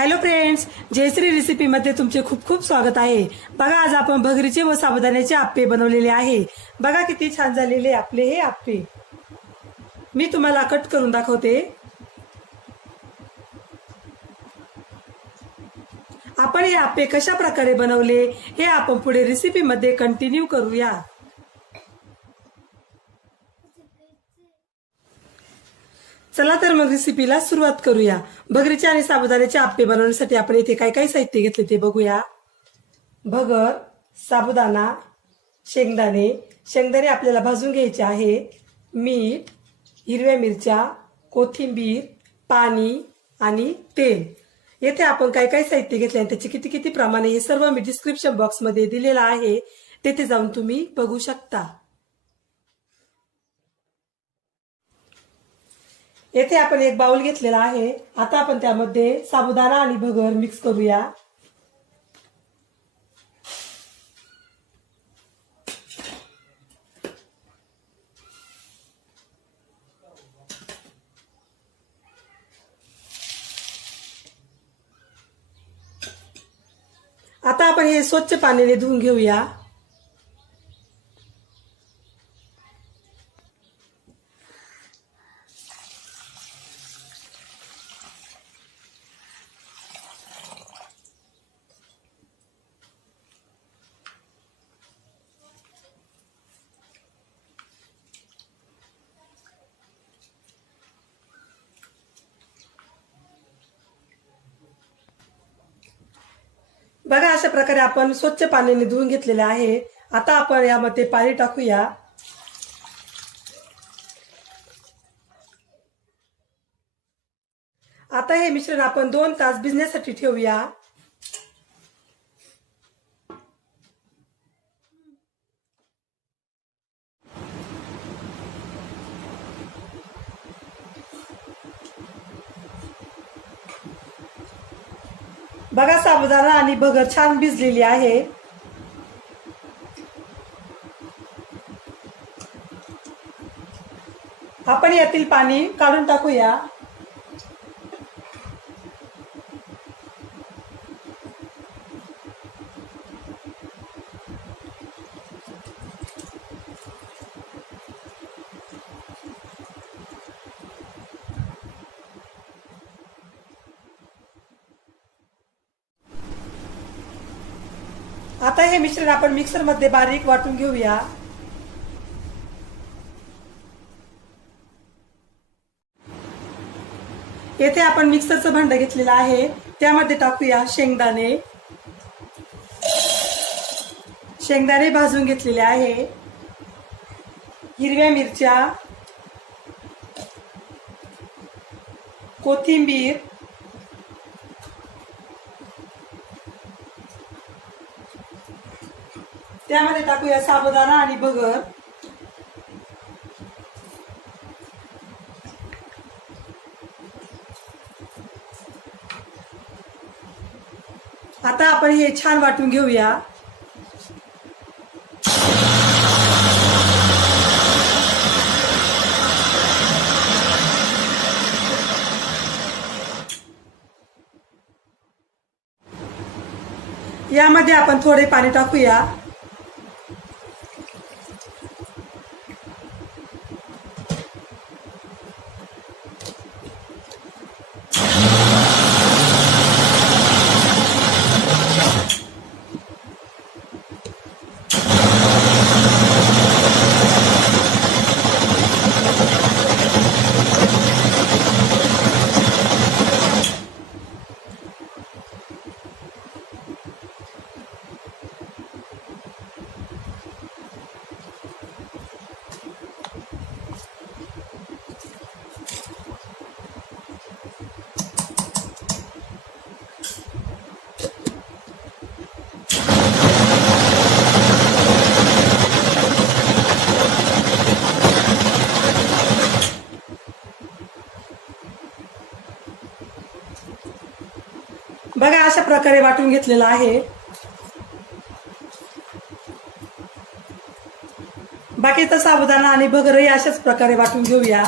Hello friends, Jayashree रेसिपीमध्ये तुमचे खूप खूप स्वागत आहे। बघा, आज आपण भगरीचे व साबुदाण्याचे आप्पे बनवलेले आहे। बघा किती छान झालेले आपले हे आप्पे। मी तुम्हाला कट करून दाखवते। आपण हे आप्पे कशा प्रकारे बनवले हे आपण पुढे रेसिपीमध्ये कंटिन्यू करूया। चला तर मग रेसिपीला सुरुवात करूया। भगरीचे आणि साबुदाण्याचे आप्पे बनवण्यासाठी आपण इथे काय काय साहित्य घेतले ते बघूया। भगर, साबुदाणा, शेंगदाणे आपल्याला भाजून घ्यायचे आहे, मीठ, हिरव्या मिरच्या, कोथिंबीर, पाणी आणि तेल। येथे आपण काय काय साहित्य घेतले आणि त्याचे किती किती प्रमाणे हे सर्व मी डिस्क्रिप्शन बॉक्स मध्ये दिलेलं आहे, तेथे जाऊन तुम्ही बघू शकता। येथे आपण एक बाउल घेतलेला आहे। आता आपण त्यामध्ये साबुदाणा आणि भगर मिक्स करूया। आता आपण हे स्वच्छ पाण्याने धुवून घेऊया। बघा, अशा प्रकारे आपण स्वच्छ पाण्याने धुवून घेतलेले आहे। आता आपण यामध्ये पाणी टाकूया। आता हे मिश्रण आपण 2 तास भिजण्यासाठी ठेवूया। बघा, साबुदाणा आणि भगर छान भिजलेली आहे। आपण यातील पाणी काढून टाकूया। आता हे मिश्रण आपण मिक्सर मध्ये बारीक वाटून घेऊया। येथे आपण मिक्सरचं भांडं घेतलेलं आहे, त्यामध्ये टाकूया शेंगदाणे भाजून घेतलेले आहे, हिरव्या मिरच्या, कोथिंबीर, त्यामध्ये टाकूया साबुदाणा आणि भगर। आता आपण हे छान वाटून घेऊया। यामध्ये आपण थोडे पाणी टाकूया। बघा, अशा प्रकारे वाटून घेतलेला आहे। बाकीचा साबुदाणा आणि भगरही अशाच प्रकारे वाटून घेऊया।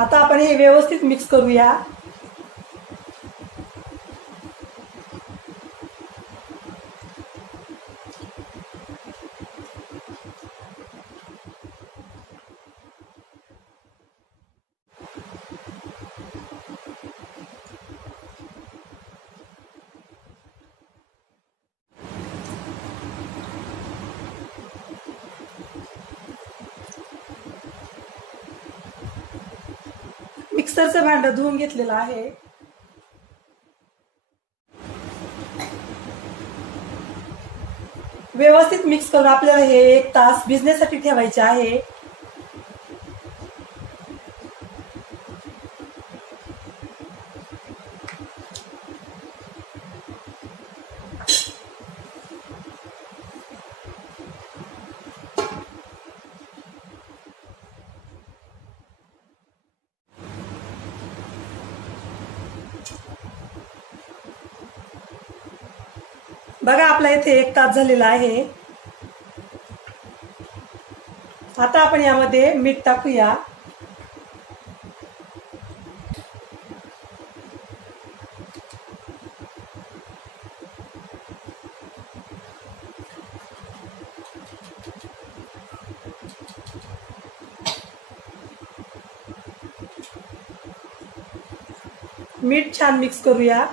आता आपण हे व्यवस्थित मिक्स करूया। मिक्सरचं भांडं धुवून घेतलेलं आहे। व्यवस्थित मिक्स करून आपल्याला हे 1 तास भिजण्यासाठी ठेवायचे आहे। बघा आपला इथे 1 तास झालेला आहे। आता आपण यामध्ये मीठ टाकूया। मीठ छान मिक्स करूया।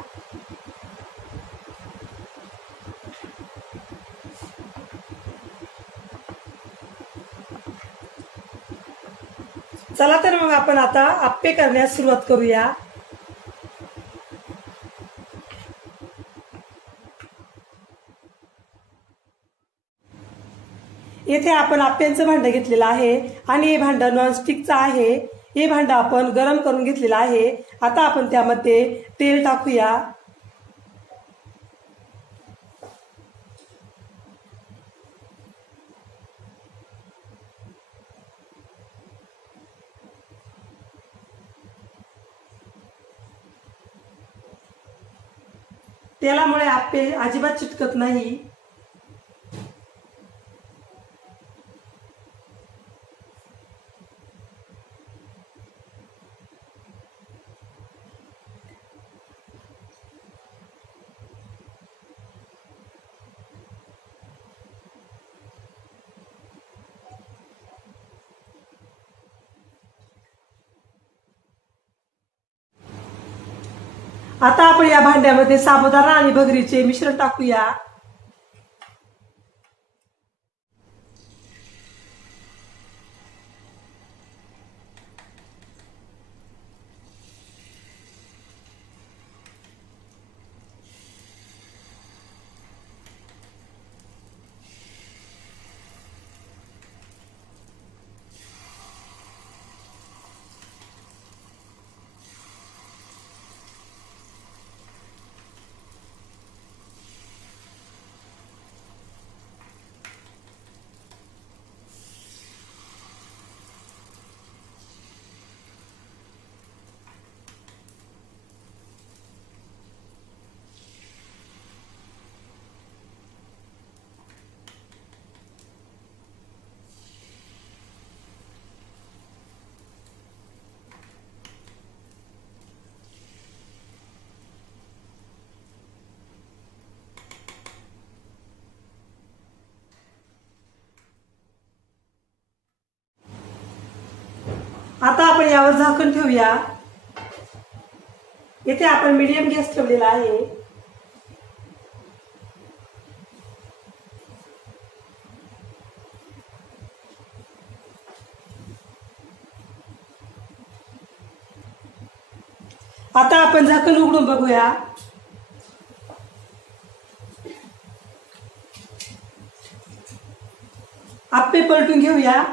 चला तर मग आपण आता आप्पे करण्यास सुरुवात करूया। येथे आपण आप्यांचं भांडं घेतलेलं आहे आणि हे भांडं नॉनस्टिकचं आहे। हे भांडं आपण गरम करून घेतलेलं आहे। आता आपण त्यामध्ये तेल टाकूया। तेलामुळे आप्पे अजिबात चिटकत नाही। आता आपण या भांड्यामध्ये साबुदाणा आणि भगरीचे मिश्रण टाकूया। आता आपण यावर झाकण ठेवूया। येथे आपण मीडियम गॅस ठेवलेला आहे। आता आपण झाकण उघडून बघूया। आप्पे पलटून घेऊया।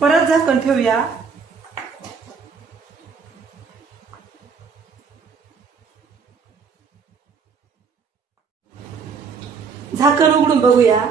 परत झाकण ठेवूया. झाकण उघडून बघूया.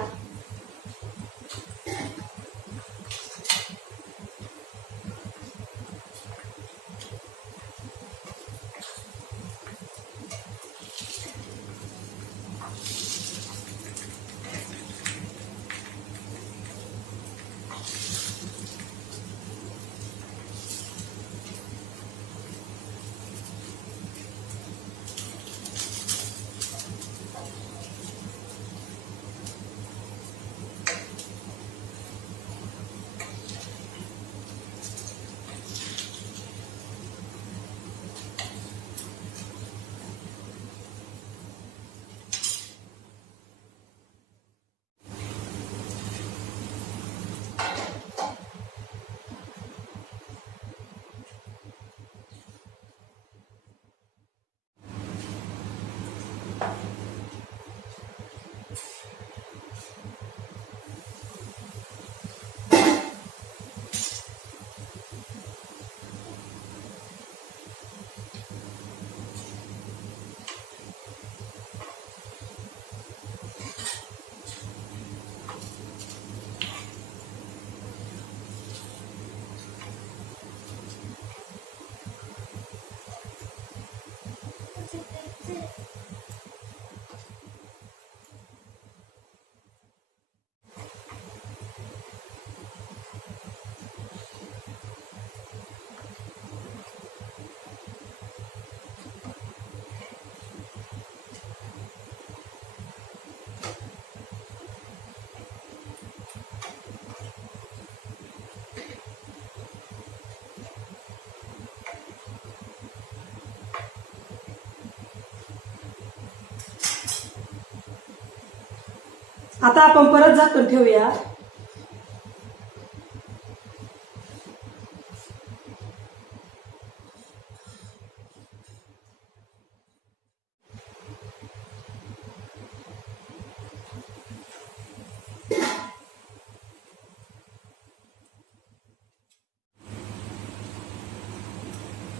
आता आपण परत झाकण ठेवूया.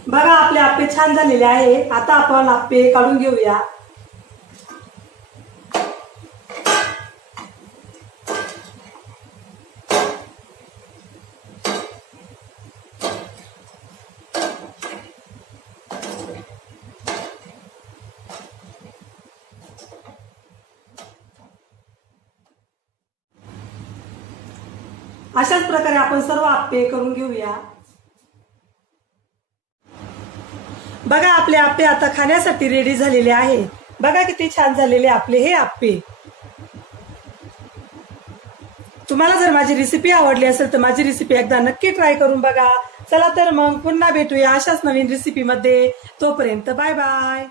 बघा आपले आप्पे छान झालेले आहे. आता आपण आप्पे काढून घेऊया. अशाच प्रकारे आपण सर्व आप्पे करून घेऊया. बघा आपले आप्पे आता खाण्यासाठी रेडी झालेले आहे. बघा किती छान झालेले आपले हे आप्पे. तुम्हाला जर माझी रेसिपी आवडली असेल तर माझी रेसिपी एकदा नक्की ट्राय करून बघा. चला तर मग पुन्हा भेटूया अशाच नवीन रेसिपी मध्ये. तोपर्यंत बाय बाय.